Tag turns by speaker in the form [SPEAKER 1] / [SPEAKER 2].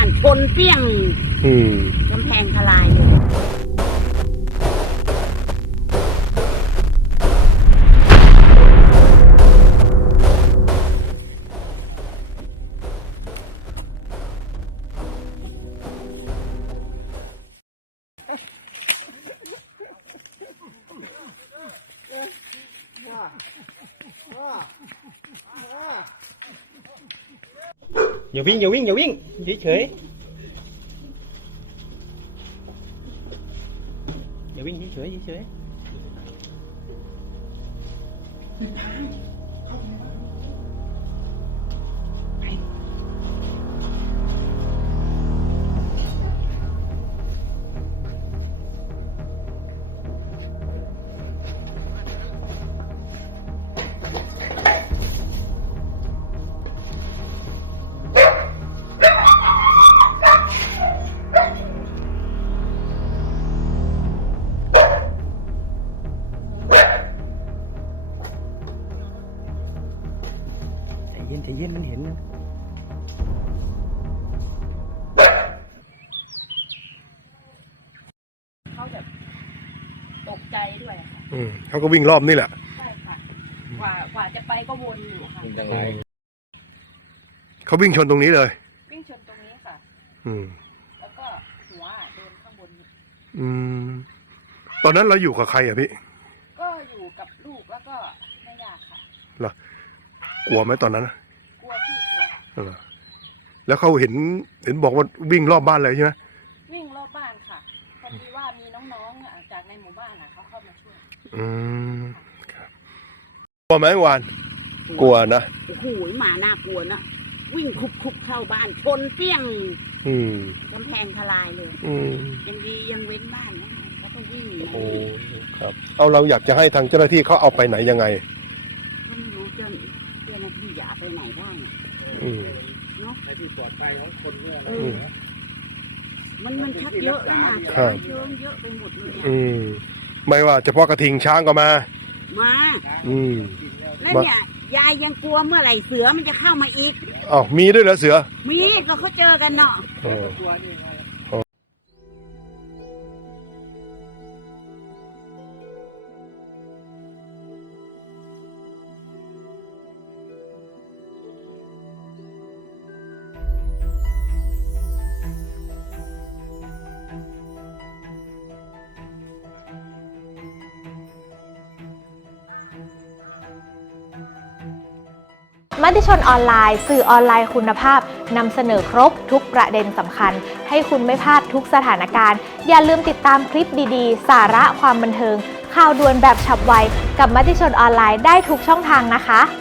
[SPEAKER 1] ชนเปี้ยงกำแพงทลายเลย
[SPEAKER 2] อย่าวิ่งเฉยอย่าวิ่งเฉยใจเย็นมันเห็นนะ
[SPEAKER 1] เขาแบบตกใจด้วยค่ะ
[SPEAKER 3] เขาก็วิ่งรอบนี่แหละ
[SPEAKER 1] ใช่ค่ะกว่าจะไปก็วนอยู่ค่ะ
[SPEAKER 3] เขาวิ่งชนตรงนี้เลย
[SPEAKER 1] วิ่งชนตรงนี้ค่ะแล้วก็หัวเดินข้างบน
[SPEAKER 3] ตอนนั้นเราอยู่กับใครอ่ะพี่
[SPEAKER 1] ก็อยู่กับลูกแล้วก็แม่ยาค่ะ
[SPEAKER 3] เหรอกลัวไหมตอนนั้น
[SPEAKER 1] กลัวพี่กลัว
[SPEAKER 3] แล้วเขาเห็นบอกว่าวิ่งรอบบ้านเลยใช่ไหม
[SPEAKER 1] วิ่งรอบบ้านค่ะพอดีว่ามีน้องๆจากในหมู่บ้านเขาเข้ามาช่วย
[SPEAKER 3] ครับกลัวไหมวานกลัวนะ
[SPEAKER 1] โอ้โหหมาน่ากลัวนะวิ่งคุบเข้าบ้านชนเปี้ยงกำแพงทลายเลยยังดียังเว้นบ้านนะแล้วก็วิ่ง
[SPEAKER 3] โอ้ครับเอาเราอยากจะให้ทางเจ้าหน้าที่เขาเอาไปไหนยังไง
[SPEAKER 1] ไม่รู้เจ้าหน้าที่จะเอาไปไหนได้เนาะ
[SPEAKER 2] ให้ที่ปลอดภัยของคนเนี่ย
[SPEAKER 1] มันชักเยอะแล้วนะเยอะไปหมดเลย
[SPEAKER 3] ไม่ว่าเฉพาะกระทิงช้างก็มา
[SPEAKER 1] แล้วเนี่ยยายยังกลัวเมื่อไหร่เสือมันจะเข้ามาอีก
[SPEAKER 3] มีด้วยเหรอเสือ
[SPEAKER 1] มีก็เขาเจอกันเนาะ
[SPEAKER 4] มติชนออนไลน์สื่อออนไลน์คุณภาพนำเสนอครบทุกประเด็นสำคัญให้คุณไม่พลาดทุกสถานการณ์อย่าลืมติดตามคลิปดีๆสาระความบันเทิงข่าวด่วนแบบฉับไวกับมติชนออนไลน์ได้ทุกช่องทางนะคะ